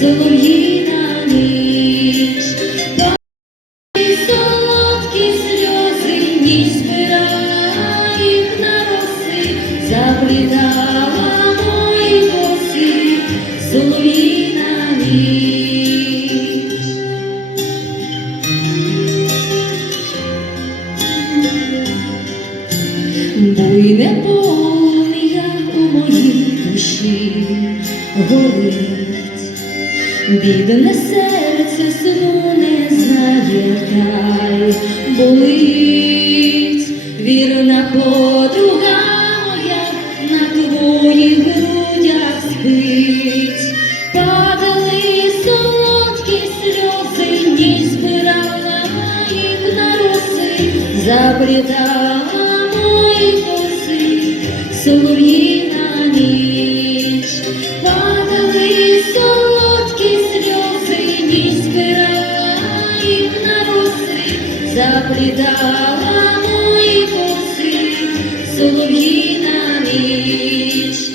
солов'їна ніч. Солодкі сльози ніч збирала на роси, заплітала мої коси, солов'їна ніч. Буйне полум'я бідне серце сну не знає, край болить, вірна подруга моя на твоїх грудях спить, падали солодкі сльози, ніч збирала їх на роси, заплітала мої коси, солов'їна заплітала мої коси, солов'їна ніч.